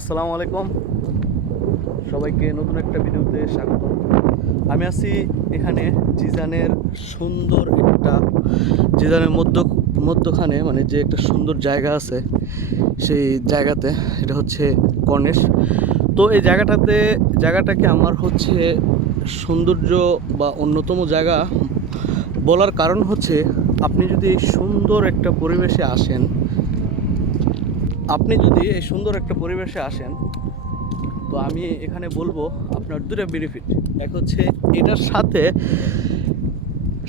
আসসালামু আলাইকুম। সবাইকে নতুন একটা ভিডিওতে স্বাগত। আমি আছি এখানে জিজানের সুন্দর একটা জিজানের মধ্য মধ্যখানে মানে যে একটা সুন্দর জায়গা আছে, সেই জায়গাতে, এটা হচ্ছে কর্নেশ তো এই জায়গাটাতে জায়গাটাকে আমার হচ্ছে সৌন্দর্য বা অন্যতম জায়গা বলার কারণ হচ্ছে, আপনি যদি সুন্দর একটা পরিবেশে আসেন আপনি যদি এই সুন্দর একটা পরিবেশে আসেন, তো আমি এখানে বলব আপনার দুটো বেনিফিট এক হচ্ছে এটার সাথে,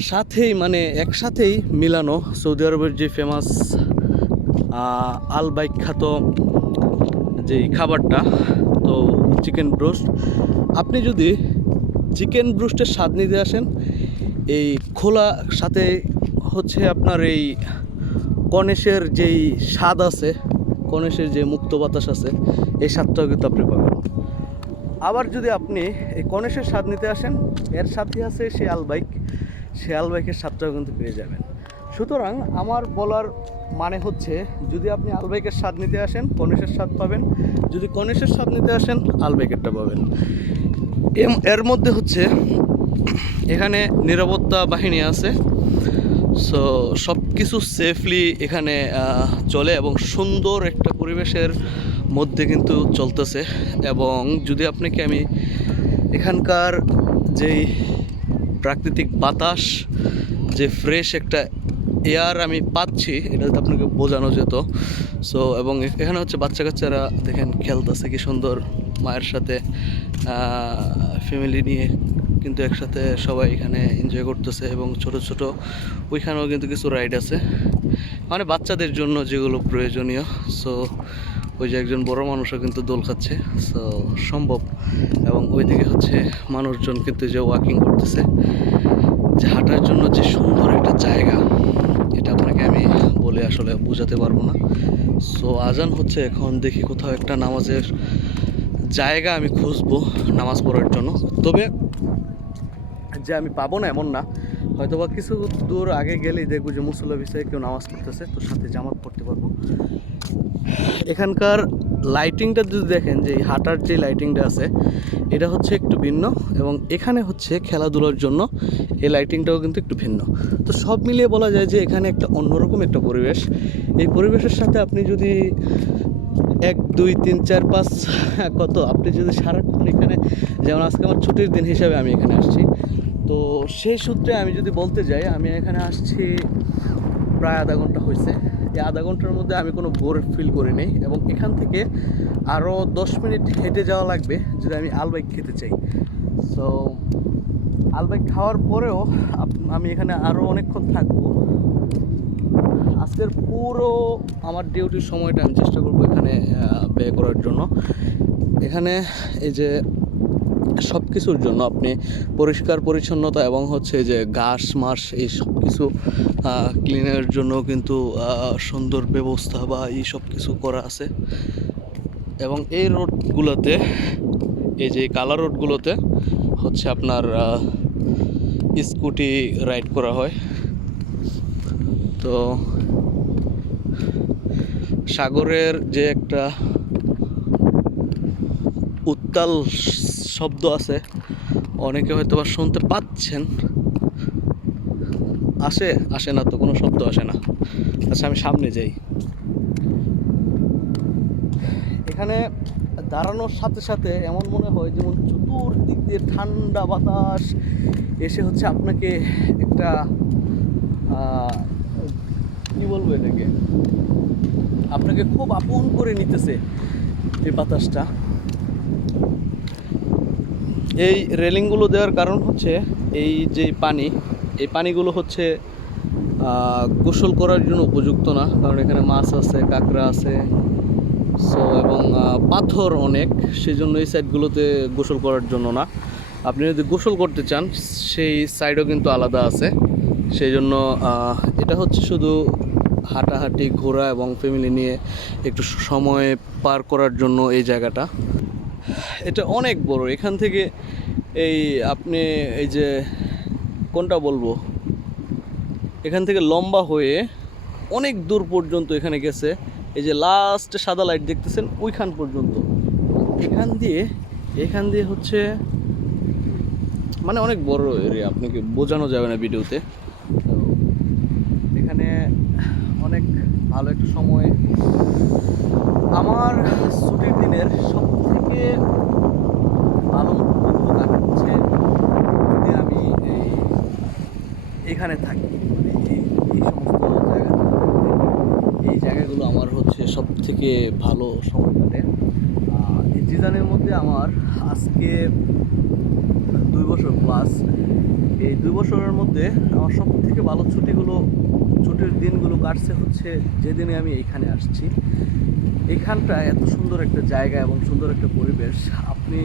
সাথেই মানে একসাথেই মিলানো সৌদি আরবের যে ফেমাস আল বাইক খ্যাত যেই খাবারটা, তো চিকেন ব্রোস্ট আপনি যদি চিকেন ব্রোস্টের স্বাদ নিতে আসেন, এই খোলা সাথে হচ্ছে আপনার এই গণেশের যেই স্বাদ আছে গণেশের যে মুক্ত বাতাস আছে, এই স্বাদটাও কিন্তু আপনি পাবেন। আবার যদি আপনি এই গণেশের স্বাদ নিতে আসেন, এর সাথে আছে সেই আলবাইক সেই আলবাইকের স্বাদটাও কিন্তু পেয়ে যাবেন। সুতরাং আমার বলার মানে হচ্ছে, যদি আপনি আলবাইকের স্বাদ নিতে আসেন, গণেশের স্বাদ পাবেন। যদি গণেশের স্বাদ নিতে আসেন আলবাইকেরটা পাবেন। এর মধ্যে হচ্ছে, এখানে নিরাপত্তা বাহিনী আছে। সো সব কিছু সেফলি এখানে চলে এবং সুন্দর একটা পরিবেশের মধ্যে কিন্তু চলতেছে। এবং যদি আপনাকে আমি এখানকার যেই প্রাকৃতিক বাতাস, যে ফ্রেশ একটা এয়ার আমি পাচ্ছি, এটা যদি আপনাকে বোঝানো যেত। সো এবং এখানে হচ্ছে বাচ্চা কাচ্চারা দেখেন খেলতেছে, কি সুন্দর মায়ের সাথে ফ্যামিলি নিয়ে কিন্তু একসাথে সবাই এখানে এনজয় করতেছে এবং ছোট ছোট ওইখানেও কিন্তু কিছু রাইড আছে। মানে বাচ্চাদের জন্য যেগুলো প্রয়োজনীয়। সো ওই যে একজন বড় মানুষও কিন্তু দোল খাচ্ছে। সো সম্ভব। এবং ওইদিকে হচ্ছে মানুষজন কিন্তু যে ওয়াকিং করতেছে। যে হাঁটার জন্য যে সুন্দর একটা জায়গা, এটা আপনাকে আমি বলে আসলে বোঝাতে পারব না। সো আজান হচ্ছে এখন দেখি কোথাও একটা নামাজের জায়গা আমি খুঁজবো নামাজ পড়ার জন্য। তবে যে আমি পাবো না এমন না হয়তো বা কিছু দূর আগে গেলেই দেখব যে মুসল্লা বিষয়ে কেউ নামাজ পড়তেছে, তো সাথে জামাত পড়তে পারব। এখানকার লাইটিংটা যদি দেখেন, যে হাঁটার যে লাইটিংটা আছে, এটা হচ্ছে একটু ভিন্ন এবং এখানে হচ্ছে খেলাধুলার জন্য এই লাইটিংটাও কিন্তু একটু ভিন্ন। তো সব মিলিয়ে বলা যায় যে এখানে একটা অন্যরকম একটা পরিবেশ। এই পরিবেশের সাথে আপনি যদি এক, দুই, তিন, চার, পাঁচ, কত, আপনি যদি সারাক্ষণ এখানে, যেমন আজকে আমার ছুটির দিন হিসাবে আমি এখানে আসছি তো সেই সূত্রে আমি যদি বলতে যাই, আমি এখানে আসছি প্রায় আধা ঘণ্টা হয়েছে এই আধা ঘণ্টার মধ্যে আমি কোনো বোর ফিল করিনি এবং এখান থেকে আরও দশ মিনিট হেঁটে যাওয়া লাগবে যদি আমি আলবাইক খেতে চাই। সো আলবাইক খাওয়ার পরেও আমি এখানে আরও অনেকক্ষণ থাকব। আজকের পুরো আমার ডিউটির সময়টা আমি চেষ্টা করব এখানে ব্যয় করার জন্য। এখানে এই যে সব কিছুর জন্য আপনি পরিষ্কার, পরিচ্ছন্নতা এবং হচ্ছে যে ঘাস, মাস এই সব কিছু ক্লিনের জন্য কিন্তু সুন্দর ব্যবস্থা বা এই সব কিছু করা আছে। এবং এই রোডগুলোতে, এই যে কালা রোডগুলোতে হচ্ছে আপনার স্কুটি রাইড করা হয়। তো সাগরের যে একটা উত্তাল শব্দ আছে। অনেকে হয়তো বা শুনতে পাচ্ছেন। আসে? আসে না তো, কোনো শব্দ আসে না। আচ্ছা আমি সামনে যাই। এখানে দাঁড়ানোর সাথে সাথে এমন মনে হয় যেমন চতুর্দিক দিয়ে ঠান্ডা বাতাস এসে হচ্ছে আপনাকে একটা কি বলব এটাকে? আপনাকে খুব আপন করে নিতেছে এই বাতাসটা। এই রেলিংগুলো দেওয়ার কারণ হচ্ছে এই যে পানি, এই পানিগুলো হচ্ছে গোসল করার জন্য উপযুক্ত না। কারণ এখানে মাছ আছে, কাঁকড়া আছে সো এবং পাথর অনেক সেই জন্য এই সাইডগুলোতে গোসল করার জন্য না। আপনি যদি গোসল করতে চান, সেই সাইডও কিন্তু আলাদা আছে। সেই জন্য এটা হচ্ছে শুধু হাঁটাহাঁটি, ঘোরা এবং ফ্যামিলি নিয়ে একটু সময় পার করার জন্য এই জায়গাটা। এটা অনেক বড়। এখান থেকে এই আপনি এই যে কোনটা বলব? এখান থেকে লম্বা হয়ে অনেক দূর পর্যন্ত এখানে গেছে। এই যে লাস্ট সাদা লাইট দেখতেছেন, ওইখান পর্যন্ত। এখান দিয়ে এখান দিয়ে হচ্ছে মানে অনেক বড় এরিয়া আপনাকে বোঝানো যাবে না ভিডিওতে। এখানে অনেক ভালো একটা সময়। আমার ছুটির দিনের সব থেকে ভালো মুহূর্তগুলো কাটাচ্ছে যদি আমি এই এখানে থাকি মানে এই জায়গাগুলো আমার হচ্ছে সব থেকে ভালো সময় কাটে। এই জিজানের মধ্যে আমার আজকে দুই বছর প্লাস এই দুই বছরের মধ্যে আমার সব থেকে ভালো ছুটিগুলো, ছুটির দিনগুলো কাটছে হচ্ছে যেদিনে আমি এইখানে আসছি। এখানটা এত সুন্দর একটা জায়গা এবং সুন্দর একটা পরিবেশ, আপনি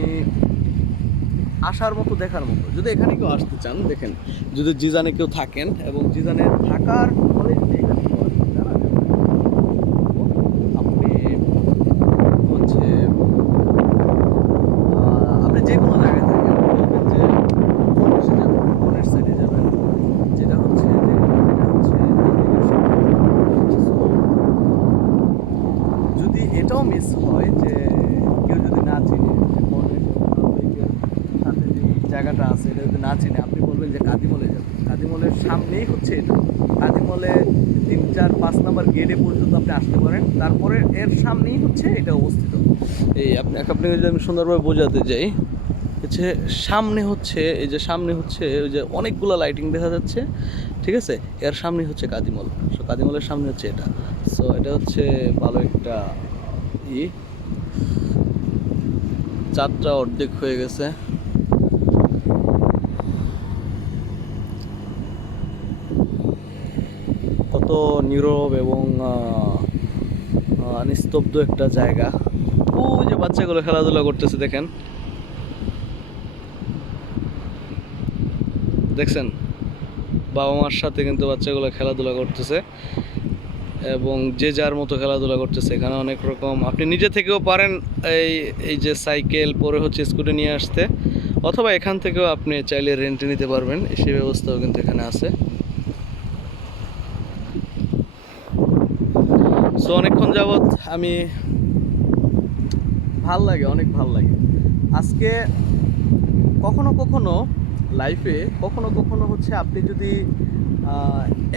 আসার মতো, দেখার মতো। যদি এখানে কেউ আসতে চান, দেখেন, যদি জিজানে কেউ থাকেন এবং জিজানে থাকার ফলে যদি এখানে কেউ আসতে চান, আমি আপনি হচ্ছে আহ, আপনি যে কোনো জায়গায় থাকেন বলবেন যে কোন দেশে যাবেন কোনের সাইডে যাবেন যেটা হচ্ছে যে যেটা হচ্ছে So, যদি এটাও মিস হয় যে কেউ যদি না চিনে যে বনের নাগরিকের সাথে যে জায়গাটা আছে এটা যদি না চিনে আপনি বলবেন যে কাদিমলে যাবেন কাদিমলের সামনেই হচ্ছে এটা কাদিমলে তিন নাম্বার গেটে পর্যন্ত আপনি আসতে পারেন। তারপরে এর সামনেই হচ্ছে এটা অবস্থিত। এই আপনি আপনাকে যদি আমি সুন্দরভাবে বোঝাতে যাই, হচ্ছে সামনে হচ্ছে, এই যে সামনে হচ্ছে, ওই যে অনেকগুলো লাইটিং দেখা যাচ্ছে, ঠিক আছে? এর সামনে হচ্ছে কাদিমল। সো কাদিমলের সামনে হচ্ছে এটা। সো এটা হচ্ছে ভালো একটা ই। চারটা অর্ধেক হয়ে গেছে কত নীরব এবং নিস্তব্ধ একটা জায়গা। ওই যে বাচ্চাগুলো খেলাধুলা করতেছে, দেখেন। দেখছেন? বাবা মার সাথে কিন্তু বাচ্চাগুলো খেলাধুলা করতেছে এবং যে যার মতো খেলাধুলা করতেছে। এখানে অনেক রকম। আপনি নিজে থেকেও পারেন এই এই যে সাইকেল পরে হচ্ছে স্কুটি নিয়ে আসতে, অথবা এখান থেকেও আপনি চাইলে রেন্টে নিতে পারবেন। সেই ব্যবস্থাও কিন্তু এখানে আছে। সো অনেকক্ষণ যাবৎ আমি ভালো লাগে, অনেক ভালো লাগে। আজকে কখনো কখনো লাইফে কখনো কখনো হচ্ছে আপনি যদি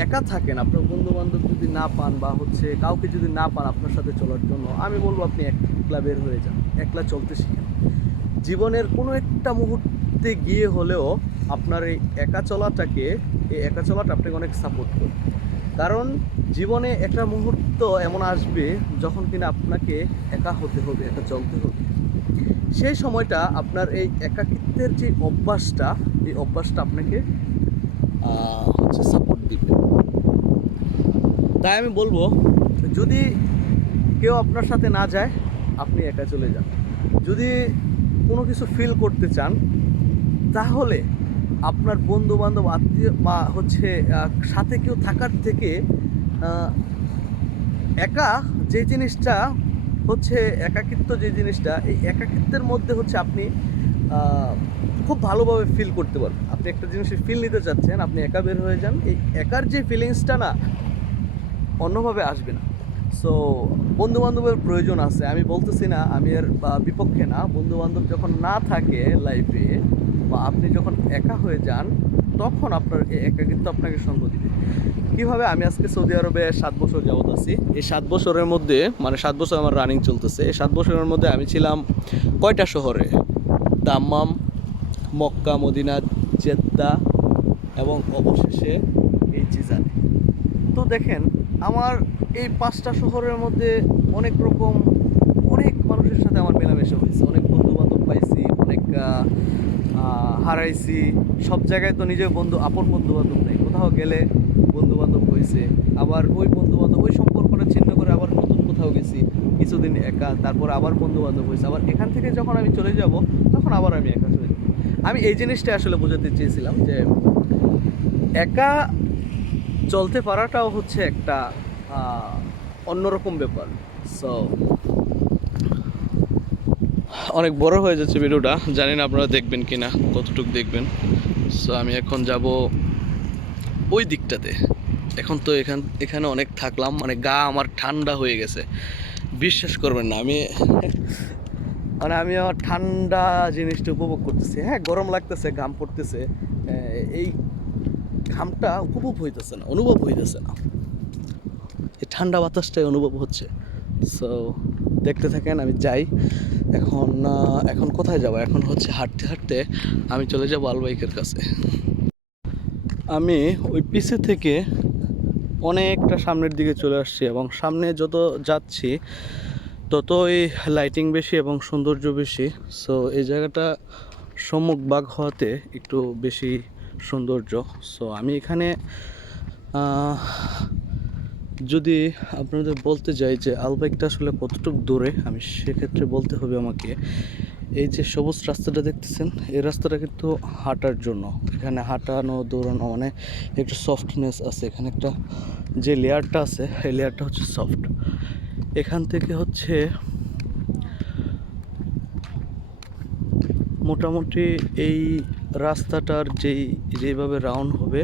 একা থাকেন, আপনার বন্ধু বান্ধব যদি না পান বা হচ্ছে কাউকে যদি না পান আপনার সাথে চলার জন্য, আমি বলব আপনি একলা বের হয়ে যান, একলা চলতে শিখেন। জীবনের কোনো একটা মুহূর্তে গিয়ে হলেও আপনার এই একা চলাটাকে, এই একা চলাটা আপনাকে অনেক সাপোর্ট করবে। কারণ জীবনে একটা মুহূর্ত এমন আসবে যখন কিনা আপনাকে একা হতে হবে, একা চলতে হবে। সেই সময়টা আপনার এই একাকিত্বের যে অভ্যাসটা, এই অভ্যাসটা আপনাকে হচ্ছে সাপোর্ট দিবে। তাই আমি বলব, যদি কেউ আপনার সাথে না যায়, আপনি একা চলে যান। যদি কোনো কিছু ফিল করতে চান, তাহলে আপনার বন্ধু বান্ধব আত্মীয় বা হচ্ছে সাথে কেউ থাকার থেকে একা যে জিনিসটা হচ্ছে, একাকিত্ব যে জিনিসটা, এই একাকিত্বের মধ্যে হচ্ছে আপনি খুব ভালোভাবে ফিল করতে পারবেন। আপনি একটা জিনিসের ফিল নিতে চাচ্ছেন, আপনি একা বের হয়ে যান, এই একার যে ফিলিংসটা না, অন্যভাবে আসবে না। সো বন্ধু বান্ধবের প্রয়োজন আছে। আমি বলতেছি না, আমি এর বিপক্ষে না। বন্ধু বান্ধব যখন না থাকে লাইফে বা আপনি যখন একা হয়ে যান, তখন আপনার এই একাকিত্ব আপনাকে সঙ্গ দিবে। কীভাবে? আমি আজকে সৌদি আরবে সাত বছর যাবত আছি। এই সাত বছরের মধ্যে মানে সাত বছর আমার রানিং চলতেছে। এই সাত বছরের মধ্যে আমি ছিলাম কয়টা শহরে? দাম্মাম, মক্কা, মদিনা, জেদ্দা এবং অবশেষে এই জিজানে। তো দেখেন, আমার এই পাঁচটা শহরের মধ্যে অনেক রকম অনেক মানুষের সাথে আমার মেলামেশা হয়েছে। অনেক বন্ধু বান্ধব পাইছি, অনেক হারাইছি। সব জায়গায় তো নিজের বন্ধু, আপন বন্ধু বান্ধব নেই। কোথাও গেলে বন্ধু বান্ধব হয়েছে। আবার ওই বন্ধু বান্ধব ওই সম্পর্কটা ছিন্ন করে আবার নতুন কোথাও গেছি। কিছুদিন একা, তারপর আবার বন্ধু বান্ধব হয়েছে। আবার এখান থেকে যখন আমি চলে যাব, তখন আবার আমি একা চলে যাব। আমি এই জিনিসটা আসলে বোঝাতে চেয়েছিলাম যে একা চলতে পারাটাও হচ্ছে একটা অন্যরকম ব্যাপার। সো অনেক বড় হয়ে যাচ্ছে ভিডিওটা। জানি না আপনারা দেখবেন কি না কতটুকু দেখবেন। সো আমি এখন যাব ওই দিকটাতে। এখন তো এখান, এখানে অনেক থাকলাম মানে গা আমার ঠান্ডা হয়ে গেছে। বিশ্বাস করবেন না, আমি মানে আমি আমার ঠান্ডা জিনিসটা উপভোগ করতেছি। হ্যাঁ গরম লাগতেছে, ঘাম পড়তেছে। এই ঘামটা উপভোগ হইতেছে না, অনুভব হইতেছে না। এই ঠান্ডা বাতাসটাই অনুভব হচ্ছে। সো দেখতে থাকেন, আমি যাই। এখন এখন কোথায় যাব? এখন হচ্ছে হাঁটতে হাঁটতে আমি চলে যাব আলবাইকের কাছে। আমি ওই পিছে থেকে অনেকটা সামনের দিকে চলে আসছি এবং সামনে যত যাচ্ছি, ততই লাইটিং বেশি এবং সৌন্দর্য বেশি। সো এই জায়গাটা সম্মুখ বাঘ হওয়াতে একটু বেশি সৌন্দর্য। সো আমি এখানে যদি আপনাদের বলতে যাই যে আলবাইকটা আসলে কতটুকু দূরে, আমি সেক্ষেত্রে বলতে হবে আমাকে, এই যে সবুজ রাস্তাটা দেখতেছেন, এই রাস্তাটা কিন্তু হাঁটার জন্য। এখানে হাঁটানো, দৌড়ানো মানে একটু সফটনেস আছে। এখানে একটা যে লেয়ারটা আছে, এই লেয়ারটা হচ্ছে সফট এখান থেকে হচ্ছে মোটামুটি এই রাস্তাটার যেই যেভাবে রাউন্ড হবে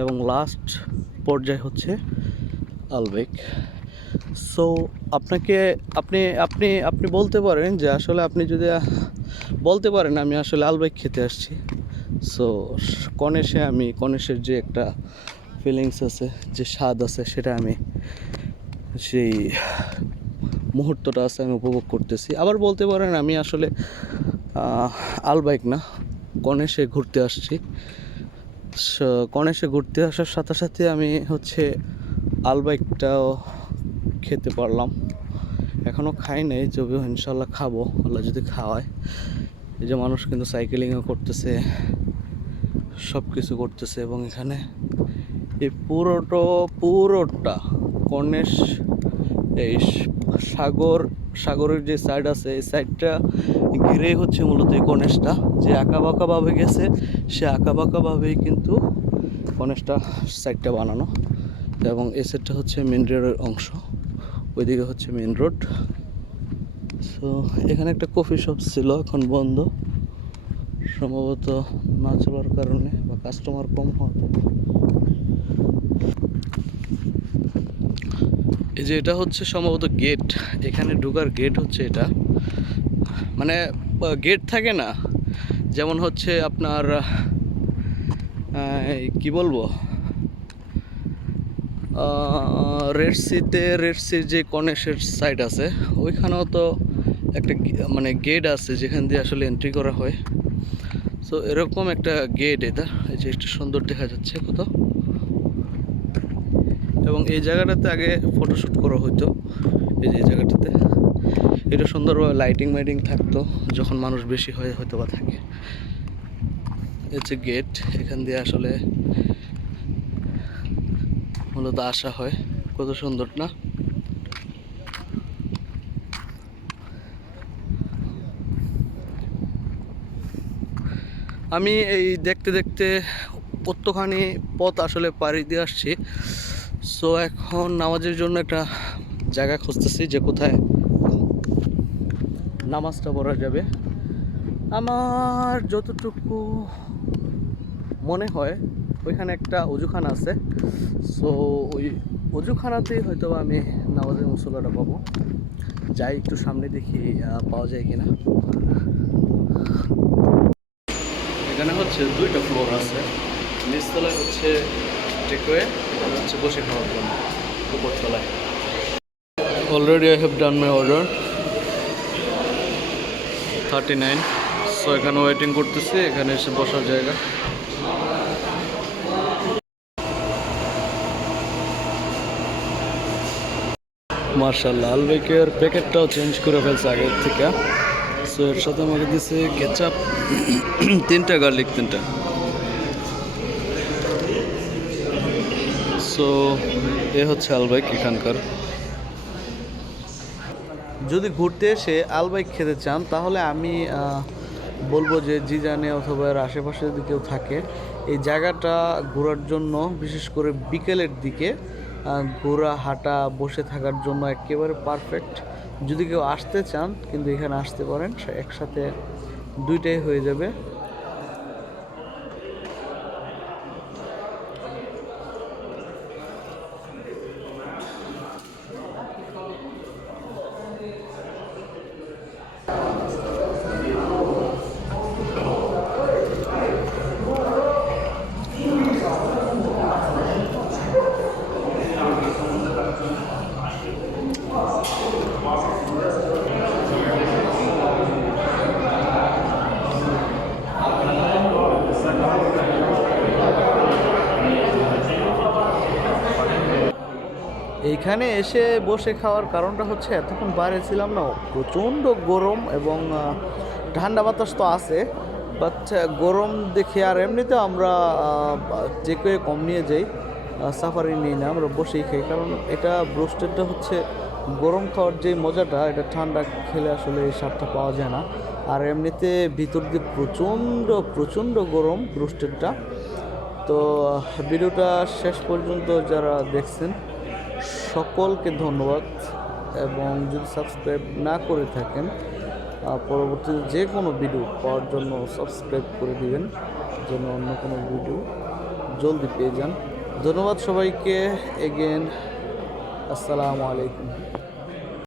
এবং লাস্ট পর্যায়ে হচ্ছে আলবেক। সো আপনাকে, আপনি আপনি আপনি বলতে পারেন যে আসলে আপনি যদি, বলতে পারেন আমি আসলে আলবেক খেতে আসছি। সো কনেশে আমি, কনেশের যে একটা ফিলিংস আছে, যে স্বাদ আছে, সেটা আমি, সেই মুহূর্তটা আছে আমি উপভোগ করতেছি। আবার বলতে পারেন আমি আসলে আলবাইক না গণেশে ঘুরতে আসছি। গণেশে ঘুরতে আসার সাথে সাথে আমি হচ্ছে আলবাইকটাও খেতে পারলাম। এখনও খাই নাই, যদিও ইনশাল্লাহ খাব, আল্লাহ যদি খাওয়ায়। এই যে মানুষ কিন্তু সাইকেলিংও করতেছে সব কিছু করতেছে এবং এখানে এই পুরোটো, পুরোটা কর্নেশ এই সাগর, সাগরের যে সাইড আছে, এই সাইডটা ঘিরেই হচ্ছে মূলত এই কনেশটা যে আঁকা বাঁকাভাবে গেছে, সে আঁকা বাঁকাভাবেই কিন্তু কনেশটা সাইডটা বানানো। এবং এই সাইডটা হচ্ছে মেন রোডের অংশ। ওইদিকে হচ্ছে মেন রোড সো এখানে একটা কফি শপ ছিল, এখন বন্ধ। সম্ভবত না চলার কারণে বা কাস্টমার কম হওয়াতে এই যে এটা হচ্ছে সম্ভবত গেট এখানে ঢোকার গেট হচ্ছে এটা। মানে গেট থাকে না। যেমন হচ্ছে আপনার কি বলব? রেড সিতে রেড সির যে কনেশের সাইড আছে, ওইখানেও তো একটা মানে গেট আছে যেখান দিয়ে আসলে এন্ট্রি করা হয়। সো এরকম একটা গেট এটা, এই যে একটু সুন্দর দেখা যাচ্ছে কত। এবং এই জায়গাটাতে আগে ফটোশ্যুট করা হতো এই যে জায়গাটাতে। এটা সুন্দরভাবে লাইটিং মাইটিং থাকতো, যখন মানুষ বেশি হয় হয়তো বা থাকে হচ্ছে গেট এখান দিয়ে আসলে মূলত আসা হয়। কত সুন্দর, না? আমি এই দেখতে দেখতে কতখানি পথ আসলে পাড়ি দিয়ে আসছি। সো এখন নামাজের জন্য একটা জায়গা খুঁজতেছি যে কোথায় নামাজটা পড়া যাবে। আমার যতটুকু মনে হয়, ওইখানে একটা অজুখানা আছে। সো ওই অজুখানাতেই হয়তো আমি নামাজের মশলাটা পাবো। যাই একটু সামনে দেখি পাওয়া যায় কিনা। এখানে হচ্ছে দুইটা ফ্লোর আছে। নিচতলায় হচ্ছে টেকওয়ে এখানে হচ্ছে বসে খাওয়ার জন্য উপরতলায়। Already I have done my order thirty nine so এখানে ওয়েটিং করতেছি, এখানে এসে বসার জায়গা। মার্শাল্লাহ আলবেকের প্যাকেটটাও চেঞ্জ করে ফেলছে আগের থেকে। সো এর সাথে আমাকে দিছে কেচাপ তিনটা গার্লিক তিনটা। সো এ হচ্ছে আলবাইক এখানকার। যদি ঘুরতে এসে আলবাইক খেতে চান, তাহলে আমি বলব যে জিজানে অথবা এর আশেপাশে যদি কেউ থাকে, এই জায়গাটা ঘোরার জন্য, বিশেষ করে বিকেলের দিকে ঘোরা, হাঁটা, বসে থাকার জন্য একেবারে পারফেক্ট যদি কেউ আসতে চান, কিন্তু এখানে আসতে পারেন একসাথে দুইটাই হয়ে যাবে। এখানে এসে বসে খাওয়ার কারণটা হচ্ছে এতক্ষণ বাইরে ছিলাম না, প্রচণ্ড গরম এবং ঠান্ডা বাতাস তো আছে বাট গরম দেখে আর এমনিতে আমরা যে কেউ কম নিয়ে যাই সাফারি নিই না, আমরা বসেই খাই, কারণ এটা ব্রোস্টেডটা হচ্ছে গরম খাওয়ার যে মজাটা, এটা ঠান্ডা খেলে আসলে এই স্বাদটা পাওয়া যায় না। আর এমনিতে ভিতর দিয়ে প্রচণ্ড প্রচণ্ড গরম ব্রোস্টেডটা তো ভিডিওটা শেষ পর্যন্ত যারা দেখছেন সকলকে ধন্যবাদ এবং যদি সাবস্ক্রাইব না করে থাকেন পরবর্তীতে যে কোনো ভিডিও পাওয়ার জন্য সাবস্ক্রাইব করে দিবেন, যেন অন্য কোনো ভিডিও জলদি পেয়ে যান। ধন্যবাদ সবাইকে। এগেন আসসালামু আলাইকুম।